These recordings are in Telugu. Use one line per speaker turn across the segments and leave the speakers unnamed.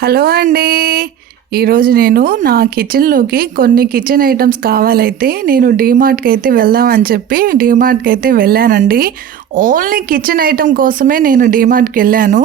హలో అండి. ఈరోజు నేను నా కిచెన్లోకి కొన్ని కిచెన్ ఐటమ్స్ కావాలైతే నేను డీమార్ట్కి అయితే వెళ్దామని చెప్పి డీమార్ట్కి అయితే వెళ్ళానండి. ఓన్లీ కిచెన్ ఐటమ్ కోసమే నేను డీమార్ట్కి వెళ్ళాను.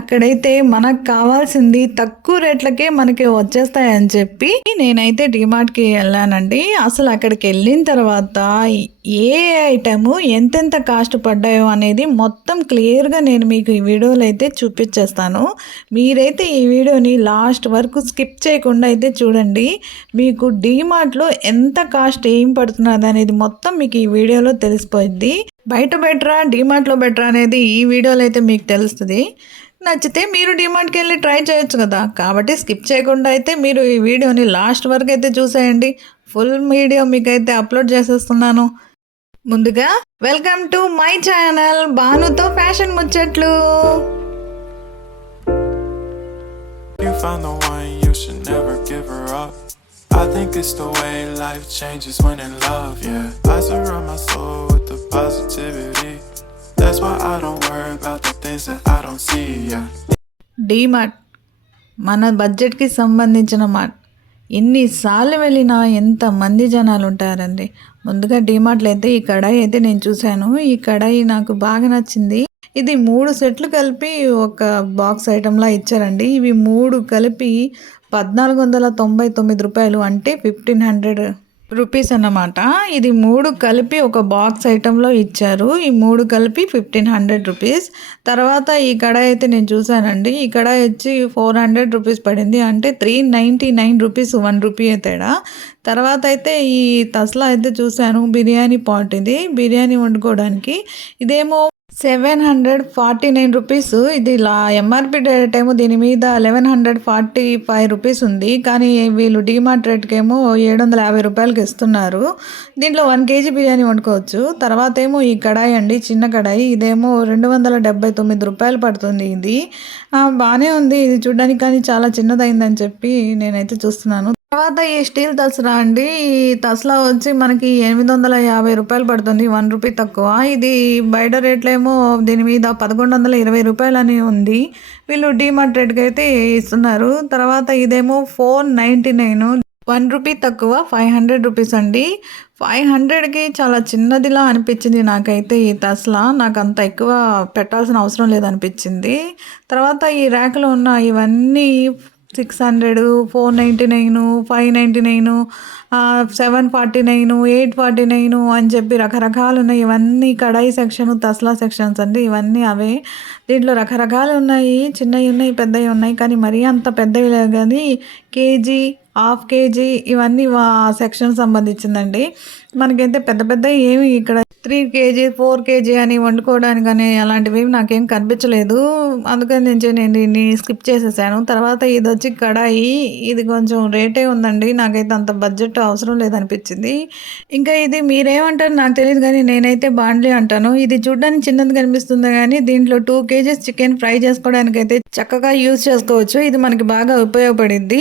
అక్కడైతే మనకు కావాల్సింది తక్కువ రేట్లకే మనకి వచ్చేస్తాయని చెప్పి నేనైతే డీమార్ట్కి వెళ్ళానండి. అసలు అక్కడికి వెళ్ళిన తర్వాత ఏ ఐటము ఎంతెంత కాస్ట్ పడ్డాయో అనేది మొత్తం క్లియర్గా నేను మీకు ఈ వీడియోలో అయితే చూపించేస్తాను. మీరైతే ఈ వీడియోని లాస్ట్ వరకు స్కిప్ చేయకుండా అయితే చూడండి. మీకు డీమార్ట్లో ఎంత కాస్ట్ ఏం పడుతున్నది అనేది మొత్తం మీకు ఈ వీడియోలో తెలిసిపోయింది. బయట బెటరా డీమార్ట్లో బెటరా అనేది ఈ వీడియోలో అయితే మీకు తెలుస్తుంది. నచ్చితే మీరు డిమార్ట్కి వెళ్ళి ట్రై చేయొచ్చు కదా. కాబట్టి స్కిప్ చేయకుండా అయితే మీరు ఈ వీడియోని లాస్ట్ వరకు అయితే చూసేయండి. ఫుల్ వీడియో మీకైతే అప్లోడ్ చేసేస్తున్నాను. ముందుగా వెల్కమ్ టు మై ఛానల్ భానుతో ఫ్యాషన్ ముచ్చట్లు.
You found the one, you should never give her up. I think it's the way life changes when in love, yeah. I surround my soul with the positivity. That's why I don't worry about the things that I don't see, yeah.
DMart మన బడ్జెట్కి సంబంధించిన మార్ట్ ఎన్నిసార్లు వెళ్ళినా ఎంతమంది జనాలు ఉంటారండి ముందుగా డీమార్ట్లో అయితే ఈ కడాయి అయితే నేను చూశాను ఈ కడాయి నాకు బాగా నచ్చింది ఇది మూడు సెట్లు కలిపి ఒక బాక్స్ ఐటెంలా ఇచ్చారండి ఇవి మూడు కలిపి పద్నాలుగు వందల తొంభై తొమ్మిది రూపాయలు అంటే ఫిఫ్టీన్ హండ్రెడ్ రూపీస్ అన్నమాట. ఇది మూడు కలిపి ఒక బాక్స్ ఐటెంలో ఇచ్చారు. ఈ మూడు కలిపి ఫిఫ్టీన్ హండ్రెడ్ రూపీస్ తర్వాత ఈ కడాయి అయితే నేను చూసానండి ఈ కడాయి వచ్చి ఫోర్ హండ్రెడ్ రూపీస్ పడింది. అంటే three ninety nine rupees one rupee తేడా. తర్వాత అయితే ఈ తస్లా అయితే చూశాను. బిర్యానీ పాట్ ఇది. బిర్యానీ వండుకోవడానికి ఇదేమో seven hundred forty nine rupees. ఇది లా ఎంఆర్పి రేట్ ఏమో దీని మీద eleven hundred forty five rupees ఉంది. కానీ వీళ్ళు డీమార్ట్ రేట్కి ఏమో ఏడు వందల యాభై రూపాయలకి ఇస్తున్నారు. దీంట్లో వన్ కేజీ బిర్యానీ వండుకోవచ్చు. తర్వాత ఏమో ఈ కడాయి అండి చిన్న కడాయి. ఇదేమో రెండు వందల డెబ్బై తొమ్మిది రూపాయలు పడుతుంది ఇది. బాగానే ఉంది. ఇది చూడడానికి కానీ చాలా చిన్నదైందని చెప్పి నేనైతే చూస్తున్నాను. తర్వాత ఈ స్టీల్ తసరా అండి. ఈ తసలా వచ్చి మనకి ఎనిమిది వందల యాభై రూపాయలు పడుతుంది. వన్ రూపీ తక్కువ. ఇది బయట రేట్లో ఏమో దీని మీద పదకొండు వందల ఇరవై రూపాయలు అని ఉంది. వీళ్ళు డిమార్ట్ రేట్కి అయితే ఇస్తున్నారు. తర్వాత ఇదేమో four ninety nine. One rupee తక్కువ. ఫైవ్ హండ్రెడ్ రూపీస్ అండి. ఫైవ్ హండ్రెడ్కి చాలా చిన్నదిలా అనిపించింది నాకైతే ఈ తస్లా నాకు అంత ఎక్కువ పెట్టాల్సిన అవసరం లేదనిపించింది. తర్వాత ఈ ర్యాక్లో ఉన్న ఇవన్నీ six hundred four ninety nine five ninety nine seven forty nine eight forty nine అని చెప్పి రకరకాలు ఉన్నాయి ఇవన్నీ కడాయి సెక్షన్ తస్లా సెక్షన్స్ అండి. ఇవన్నీ అవే. దీంట్లో రకరకాలు ఉన్నాయి. చిన్నవి ఉన్నాయి పెద్దవి ఉన్నాయి. కానీ మరీ అంత పెద్దవి లేవు. కానీ కేజీ హాఫ్ కేజీ ఇవన్నీ సెక్షన్ సంబంధించిందండి. మనకైతే పెద్ద పెద్ద ఏమి ఇక్కడ త్రీ కేజీ ఫోర్ కేజీ అని వండుకోవడానికి కానీ అలాంటివి ఏమి నాకేం కనిపించలేదు. అందుకని నుంచి నేను దీన్ని స్కిప్ చేసేసాను. తర్వాత ఇది వచ్చి కడాయి. ఇది కొంచెం రేటే ఉందండి. నాకైతే అంత బడ్జెట్ అవసరం లేదనిపించింది. ఇంకా ఇది మీరేమంటారు నాకు తెలియదు కానీ నేనైతే బాండ్లీ అంటాను. ఇది చూడడానికి చిన్నది కనిపిస్తుంది కానీ దీంట్లో టూ కేజీస్ చికెన్ ఫ్రై చేసుకోవడానికి అయితే చక్కగా యూజ్ చేసుకోవచ్చు. ఇది మనకి బాగా ఉపయోగపడింది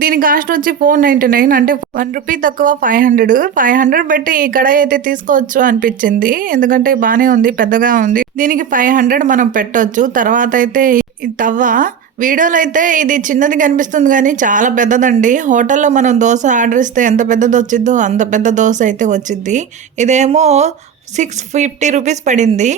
దీని కాస్ట్ వచ్చి ఫోర్ నైంటీ నైన్ అంటే వన్ రూపీ తక్కువ ఫైవ్ హండ్రెడ్. ఫైవ్ హండ్రెడ్ పెట్టి ఈ కడాయి అయితే తీసుకోవచ్చు అనిపించింది. ఎందుకంటే బాగానే ఉంది పెద్దగా ఉంది. దీనికి ఫైవ్ హండ్రెడ్ మనం పెట్టొచ్చు. తర్వాత అయితే ఈ తవ్వ. వీడియోలో అయితే ఇది చిన్నది కనిపిస్తుంది కానీ చాలా పెద్దదండి. హోటల్లో మనం దోశ ఆర్డర్ ఇస్తే ఎంత పెద్దది వచ్చిద్దో అంత పెద్ద దోశ అయితే వచ్చింది ఇదేమో సిక్స్ ఫిఫ్టీ రూపీస్ పడింది.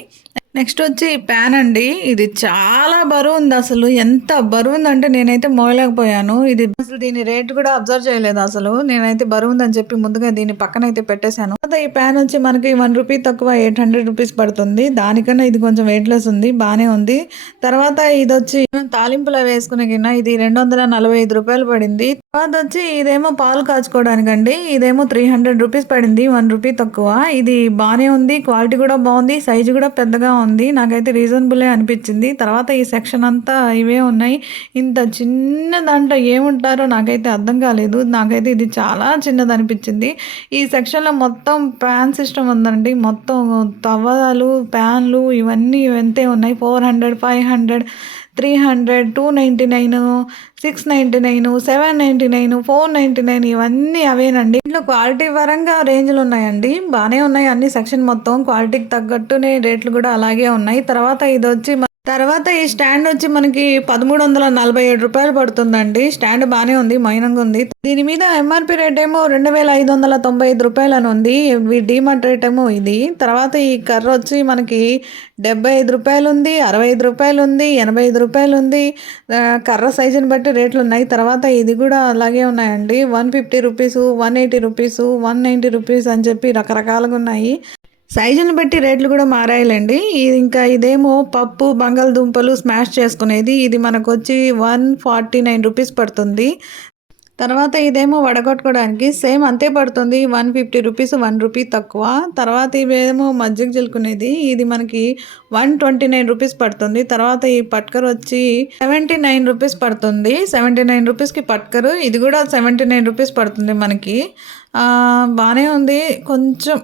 నెక్స్ట్ వచ్చి ప్యాన్ అండి. ఇది చాలా బరువు ఉంది అసలు. ఎంత బరువు ఉందంటే నేనైతే మోయలేకపోయాను. ఇది అసలు దీని రేట్ కూడా అబ్జర్వ్ చేయలేదు అసలు. నేనైతే బరువు ఉందని చెప్పి ముందుగా దీని పక్కన అయితే పెట్టేశాను ఈ ప్యాన్ వచ్చి మనకి వన్ రూపీ తక్కువ ఎయిట్ హండ్రెడ్ రూపీస్ పడుతుంది. దానికన్నా ఇది కొంచెం వెయిట్లెస్ ఉంది. బాగానే ఉంది. తర్వాత ఇది వచ్చి తాలింపులో వేసుకునే గిన్నె. ఇది రెండు వందల నలభై ఐదు రూపాయలు పడింది. తర్వాత వచ్చి ఇదేమో పాలు కాచుకోవడానికండి. ఇదేమో త్రీ హండ్రెడ్ రూపీస్ పడింది. వన్ రూపీ తక్కువ. ఇది బాగానే ఉంది. క్వాలిటీ కూడా బాగుంది. సైజు కూడా పెద్దగా ఉంది. నాకైతే రీజనబులే అనిపించింది. తర్వాత ఈ సెక్షన్ అంతా ఇవే ఉన్నాయి. ఇంత చిన్న దాంట్లో ఏముంటారో నాకైతే అర్థం కాలేదు. నాకైతే ఇది చాలా చిన్నది అనిపించింది. ఈ సెక్షన్లో మొత్తం ప్యాన్ సిస్టమ్ ఉందండి. మొత్తం తవ్వలు ప్యాన్లు ఇవన్నీ ఎంతే ఉన్నాయి? Four hundred five hundred three hundred two ninety nine six ninety nine seven ninety nine four ninety nine ఇవన్నీ అవేనండి. ఇంట్లో క్వాలిటీ పరంగా రేంజ్లు ఉన్నాయండి. బాగానే ఉన్నాయి అన్ని సెక్షన్ మొత్తం. క్వాలిటీకి తగ్గట్టునే రేట్లు కూడా అలాగే ఉన్నాయి. తర్వాత ఇది వచ్చి తర్వాత ఈ స్టాండ్ వచ్చి మనకి పదమూడు వందల నలభై ఏడు రూపాయలు పడుతుందండి. స్టాండ్ బాగానే ఉంది మైనంగా ఉంది. దీని మీద ఎంఆర్పి రేట్ ఏమో రెండు వేల ఐదు వందల తొంభై ఐదు రూపాయలు అని ఉంది డిమార్ట్ రేట్ ఏమో ఇది. తర్వాత ఈ కర్ర వచ్చి మనకి డెబ్బై ఐదు రూపాయలు ఉంది అరవై ఐదు రూపాయలు ఉంది ఎనభై ఐదు రూపాయలు ఉంది. కర్ర సైజుని బట్టి రేట్లు ఉన్నాయి. తర్వాత ఇది కూడా అలాగే ఉన్నాయండి. One fifty rupees one eighty rupees one ninety rupees అని చెప్పి రకరకాలుగా ఉన్నాయి. సైజుని బట్టి రేట్లు కూడా మారాయిలండి. ఇది ఇంకా ఇదేమో పప్పు బంగాళదుంపలు స్మాష్ చేసుకునేది. ఇది మనకు వచ్చి వన్ ఫార్టీ నైన్ రూపీస్ పడుతుంది. తర్వాత ఇదేమో వడగొట్టుకోవడానికి సేమ్ అంతే పడుతుంది. One fifty rupees one rupee తక్కువ. తర్వాత ఇవేమో మజ్జిగ చిలుకునేది. ఇది మనకి వన్ ట్వంటీ నైన్ రూపీస్ పడుతుంది. తర్వాత ఈ పట్కర్ వచ్చి సెవెంటీ నైన్ రూపీస్ పడుతుంది. సెవెంటీ నైన్ రూపీస్కి పట్కరు. ఇది కూడా సెవెంటీ నైన్ రూపీస్ పడుతుంది మనకి. బాగానే ఉంది. కొంచెం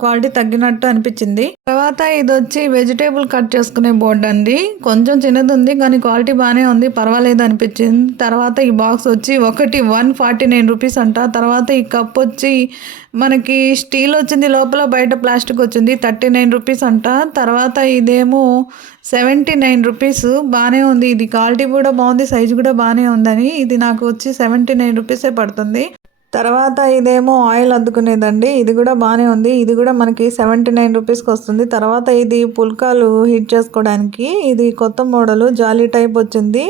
క్వాలిటీ తగ్గినట్టు అనిపించింది. తర్వాత ఇది వచ్చి వెజిటేబుల్ కట్ చేసుకునే బోర్డు అండి. కొంచెం చిన్నది ఉంది కానీ క్వాలిటీ బాగానే ఉంది పర్వాలేదు అనిపించింది. తర్వాత ఈ బాక్స్ వచ్చి ఒకటి వన్ ఫార్టీ నైన్ రూపీస్ అంట. తర్వాత ఈ కప్ వచ్చి మనకి స్టీల్ వచ్చింది లోపల బయట ప్లాస్టిక్ వచ్చింది థర్టీ నైన్ రూపీస్ అంట. తర్వాత ఇదేమో సెవెంటీ నైన్ రూపీస్ బాగానే ఉంది. ఇది క్వాలిటీ కూడా బాగుంది సైజు కూడా బాగానే ఉందని. ఇది నాకు వచ్చి సెవెంటీ నైన్ రూపీసే పడుతుంది. తర్వాత ఇదేమో ఆయిల్ అద్దుకునేదండి. ఇది కూడా బాగానే ఉంది. ఇది కూడా మనకి సెవెంటీ నైన్ రూపీస్కి వస్తుంది. తర్వాత ఇది పుల్కాలు హీట్ చేసుకోవడానికి ఇది కొత్త మోడల్ జాలీ టైప్ వచ్చింది.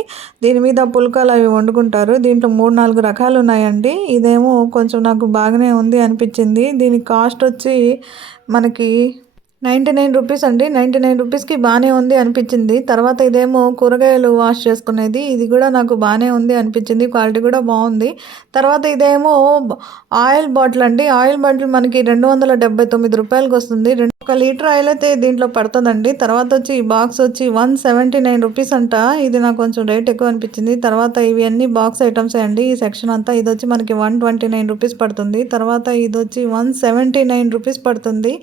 దీని మీద పుల్కాలు అవి వండుకుంటారు. దీంట్లో మూడు నాలుగు రకాలు ఉన్నాయండి. ఇదేమో కొంచెం నాకు బాగానే ఉంది అనిపించింది. దీని కాస్ట్ వచ్చి మనకి నైంటీ నైన్ రూపీస్ అండి. నైంటీ నైన్ రూపీస్కి బాగానే ఉంది అనిపించింది. తర్వాత ఇదేమో కూరగాయలు వాష్ చేసుకునేది. ఇది కూడా నాకు బాగానే ఉంది అనిపించింది. క్వాలిటీ కూడా బాగుంది. తర్వాత ఇదేమో ఆయిల్ బాటిల్ అండి. ఆయిల్ బాటిల్ మనకి రెండు వందల డెబ్బై తొమ్మిది రూపాయలకి వస్తుంది. రెండు ఒక లీటర్ ఆయిల్ అయితే దీంట్లో పడుతుందండి. తర్వాత వచ్చి ఈ బాక్స్ వచ్చి వన్ సెవెంటీ నైన్ రూపీస్ అంట. ఇది నాకు కొంచెం రేట్ ఎక్కువ అనిపించింది. తర్వాత ఇవి అన్ని బాక్స్ ఐటమ్స్ అండి. ఈ సెక్షన్ అంతా ఇది వచ్చి మనకి వన్ ట్వంటీ నైన్ రూపీస్ పడుతుంది. తర్వాత ఇది వచ్చి వన్ సెవెంటీ నైన్ రూపీస్ పడుతుంది.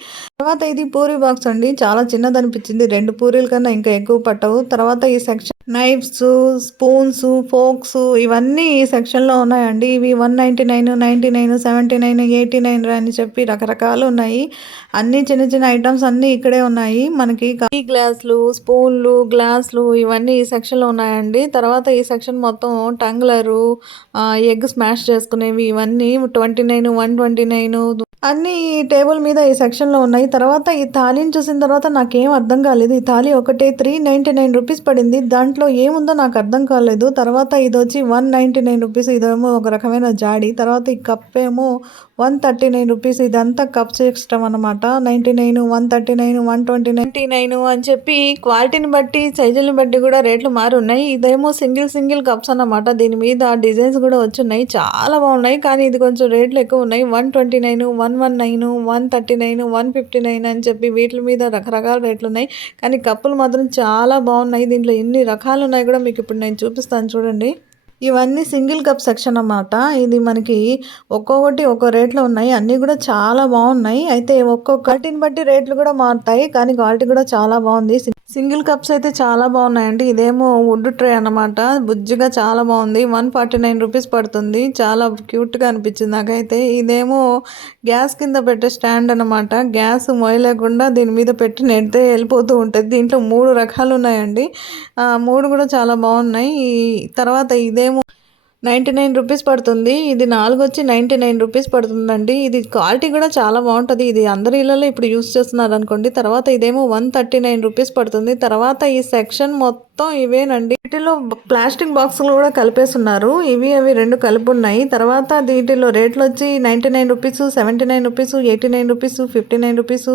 తర్వాత ఇది పూరి బాక్స్ అండి. చాలా చిన్నది అనిపించింది రెండు పూరీల కన్నా ఇంకా ఎక్కువ పట్టవు. తర్వాత ఈ సెక్షన్ నైఫ్స్ స్పూన్స్ ఫోక్స్ ఇవన్నీ ఈ సెక్షన్లో ఉన్నాయండి. ఇవి one ninety nine ninety nine seventy nine eighty nine అని చెప్పి రకరకాలు ఉన్నాయి. అన్ని చిన్న చిన్న ఐటమ్స్ అన్నీ ఇక్కడే ఉన్నాయి. మనకి టీ గ్లాసులు స్పూన్లు గ్లాసులు ఇవన్నీ ఈ సెక్షన్లో ఉన్నాయండి. తర్వాత ఈ సెక్షన్ మొత్తం టంగ్లరు ఎగ్ స్మాష్ చేసుకునేవి ఇవన్నీ. Twenty nine one twenty nine అన్ని ఈ టేబుల్ మీద ఈ సెక్షన్లో ఉన్నాయి. తర్వాత ఈ థాలీని చూసిన తర్వాత నాకేం అర్థం కాలేదు. ఈ థాలీ ఒకటే త్రీ నైంటీ నైన్ రూపీస్ పడింది. దాంట్లో ఏముందో నాకు అర్థం కాలేదు. తర్వాత ఇది వచ్చి వన్ నైంటీ నైన్ రూపీస్. ఇదేమో ఒక రకమైన జాడి. తర్వాత ఈ కప్ ఏమో వన్ థర్టీ నైన్ రూపీస్. ఇదంతా కప్ సిస్టమ్ అనమాట ninety nine one thirty nine one twenty ninety nine. అని చెప్పి క్వాలిటీని బట్టి సైజుని బట్టి కూడా రేట్లు మారున్నాయి. ఇదేమో సింగిల్ సింగిల్ కప్స్ అన్నమాట. దీని మీద డిజైన్స్ కూడా వచ్చి ఉన్నాయి చాలా బాగున్నాయి. కానీ ఇది కొంచెం రేట్లు ఎక్కువ ఉన్నాయి. One twenty nine one one nine one thirty nine one fifty nine అని చెప్పి వీటి మీద రకరకాల రేట్లు ఉన్నాయి. కానీ కప్పులు మాత్రం చాలా బాగున్నాయి. దీంట్లో ఎన్ని రకాలు ఉన్నాయి కూడా మీకు ఇప్పుడు నేను చూపిస్తాను. చూడండి. ఇవన్నీ సింగిల్ కప్ సెక్షన్ అన్నమాట. ఇది మనకి ఒక్కొక్కటి ఒక్కో రేట్లో ఉన్నాయి. అన్నీ కూడా చాలా బాగున్నాయి. అయితే ఒక్కొక్కటిని బట్టి రేట్లు కూడా మారుతాయి. కానీ క్వాలిటీ కూడా చాలా బాగుంది. సింగిల్ కప్స్ అయితే చాలా బాగున్నాయండి. ఇదేమో వుడ్ ట్రే అన్నమాట. బుజ్జిగా చాలా బాగుంది. వన్ ఫార్టీ నైన్ రూపీస్ పడుతుంది. చాలా క్యూట్గా అనిపించింది నాకైతే. ఇదేమో గ్యాస్ కింద పెట్టే స్టాండ్ అన్నమాట. గ్యాస్ మొయలేకుండా దీని మీద పెట్టి నెడితే వెళ్ళిపోతూ ఉంటుంది. దీంట్లో మూడు రకాలు ఉన్నాయండి. ఆ, మూడు కూడా చాలా బాగున్నాయి. ఈ తర్వాత ఇదేమో నైంటీ నైన్ రూపీస్ పడుతుంది. ఇది నాలుగు వచ్చి నైంటీ నైన్ రూపీస్ పడుతుందండి. ఇది క్వాలిటీ కూడా చాలా బాగుంటుంది. ఇది అందరి ఇళ్ళలో ఇప్పుడు యూస్ చేస్తున్నారు అనుకోండి తర్వాత ఇదేమో వన్ థర్టీ నైన్ రూపీస్ పడుతుంది. తర్వాత ఈ సెక్షన్ మొత్తం ఇవేనండి. వీటిలో ప్లాస్టిక్ బాక్సులు కూడా కలిపేస్తున్నారు. ఇవి అవి రెండు కలిపి ఉన్నాయి తర్వాత వీటిలో రేట్లు వచ్చి ninety nine rupees seventy nine rupees eighty nine rupees fifty nine rupees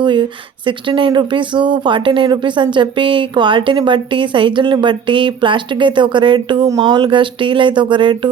sixty nine rupees forty nine rupees అని చెప్పి క్వాలిటీని బట్టి సైజుల్ని బట్టి ప్లాస్టిక్ అయితే ఒక రేటు మామూలుగా స్టీల్ అయితే ఒక రేటు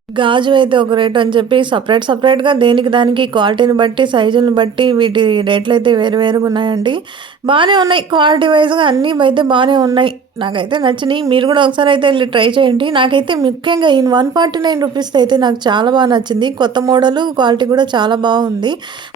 గాజు అయితే ఒక రేట్ అని చెప్పి సపరేట్ సపరేట్గా దేనికి దానికి క్వాలిటీని బట్టి సైజుని బట్టి వీటి రేట్లు అయితే వేరు వేరుగా ఉన్నాయండి. బాగానే ఉన్నాయి. క్వాలిటీ వైజ్గా అన్నీ అయితే బాగానే ఉన్నాయి. నాకైతే నచ్చినాయి. మీరు కూడా ఒకసారి అయితే వెళ్ళి ట్రై చేయండి. నాకైతే ముఖ్యంగా ఈ వన్ ఫార్టీ నైన్ రూపీస్ అయితే నాకు చాలా బాగా నచ్చింది. కొత్త మోడల్ క్వాలిటీ కూడా చాలా బాగుంది.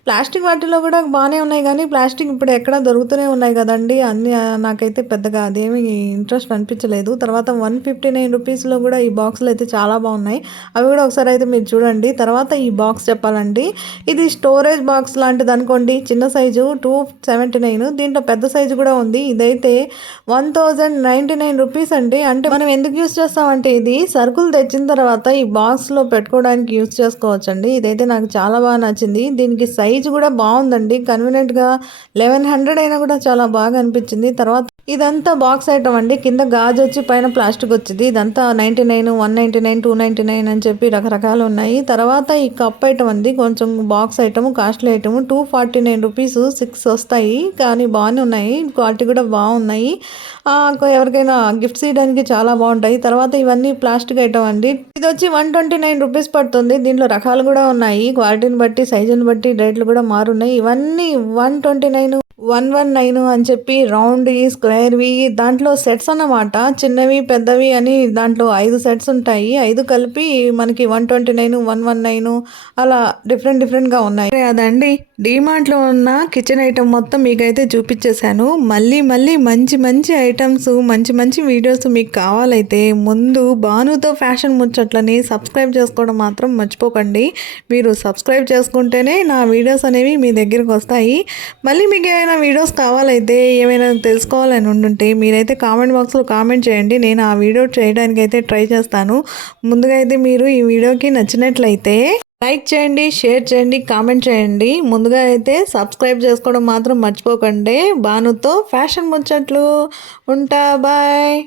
ప్లాస్టిక్ వాటిలో కూడా బాగానే ఉన్నాయి కానీ ప్లాస్టిక్ ఇప్పుడు ఎక్కడ దొరుకుతూనే ఉన్నాయి కదండి. అన్ని నాకైతే పెద్దగా అదేమి ఇంట్రెస్ట్ అనిపించలేదు. తర్వాత వన్ ఫిఫ్టీ నైన్ రూపీస్లో కూడా ఈ బాక్సులు అయితే చాలా బాగున్నాయి. అవి కూడా ఒకసారి అయితే మీరు చూడండి. తర్వాత ఈ బాక్స్ చెప్పాలండి. ఇది స్టోరేజ్ బాక్స్ లాంటిది అనుకోండి. చిన్న సైజు టూ సెవెంటీ నైన్ దీంట్లో పెద్ద సైజు కూడా ఉంది. ఇదైతే one thousand ninety nine rupees అండి. అంటే మనం ఎందుకు యూస్ చేస్తామంటే ఇది సరుకులు తెచ్చిన తర్వాత ఈ బాక్స్లో పెట్టుకోవడానికి యూస్ చేసుకోవచ్చు అండి ఇదైతే నాకు చాలా బాగా నచ్చింది. దీనికి సైజు కూడా బాగుందండి. కన్వీనియంట్గా లెవెన్ హండ్రెడ్ అయినా కూడా చాలా బాగా అనిపించింది. తర్వాత ఇదంతా బాక్స్ ఐటమ్ అండి. కింద గాజు వచ్చి పైన ప్లాస్టిక్ వచ్చింది. ఇదంతా ninety nine one ninety nine two ninety nine అని చెప్పి రకరకాలు ఉన్నాయి. తర్వాత ఈ కప్ ఐటమ్ ఉంది కొంచెం box item costly item two forty nine rupees six వస్తాయి. కానీ బాగానే ఉన్నాయి. క్వాలిటీ కూడా బాగున్నాయి. ఆ, ఎవరికైనా గిఫ్ట్స్ ఇవ్వడానికి చాలా బాగుంటాయి. తర్వాత ఇవన్నీ ప్లాస్టిక్ ఐటమ్ అండి. ఇది వచ్చి వన్ ట్వంటీ నైన్ రూపీస్ పడుతుంది. దీంట్లో రకాలు కూడా ఉన్నాయి. క్వాలిటీని బట్టి సైజుని బట్టి రేట్లు కూడా మారున్నాయి. ఇవన్నీ one twenty nine one one nine అని చెప్పి రౌండ్ స్క్వేర్వి దాంట్లో సెట్స్ అన్నమాట. చిన్నవి పెద్దవి అని దాంట్లో ఐదు సెట్స్ ఉంటాయి. ఐదు కలిపి మనకి one twenty nine one one nine అలా డిఫరెంట్ డిఫరెంట్గా ఉన్నాయి. అదండి. డీమార్ట్లో ఉన్న కిచెన్ ఐటమ్ మొత్తం మీకైతే చూపించేశాను మళ్ళీ మళ్ళీ మంచి మంచి ఐటమ్స్ మంచి మంచి వీడియోస్ మీకు కావాలైతే ముందు భానుతో ఫ్యాషన్ ముచ్చట్లని సబ్స్క్రైబ్ చేసుకోవడం మాత్రం మర్చిపోకండి. మీరు సబ్స్క్రైబ్ చేసుకుంటేనే నా వీడియోస్ అనేవి మీ దగ్గరికి వస్తాయి. మళ్ళీ మీకు ఏమైనా వీడియోస్ కావాలైతే ఏమైనా తెలుసుకోవాలని ఉండుంటే మీరైతే కామెంట్ బాక్స్లో కామెంట్ చేయండి. నేను ఆ వీడియో చేయడానికి అయితే ట్రై చేస్తాను. ముందుగా అయితే మీరు ఈ వీడియోకి నచ్చినట్లయితే లైక్ చేయండి షేర్ చేయండి కామెంట్ చేయండి. ముందుగా అయితే సబ్స్క్రైబ్ చేసుకోవడం మాత్రం మర్చిపోకండి. భానుతో ఫ్యాషన్ ముచ్చట్లు ఉంటా. బాయ్.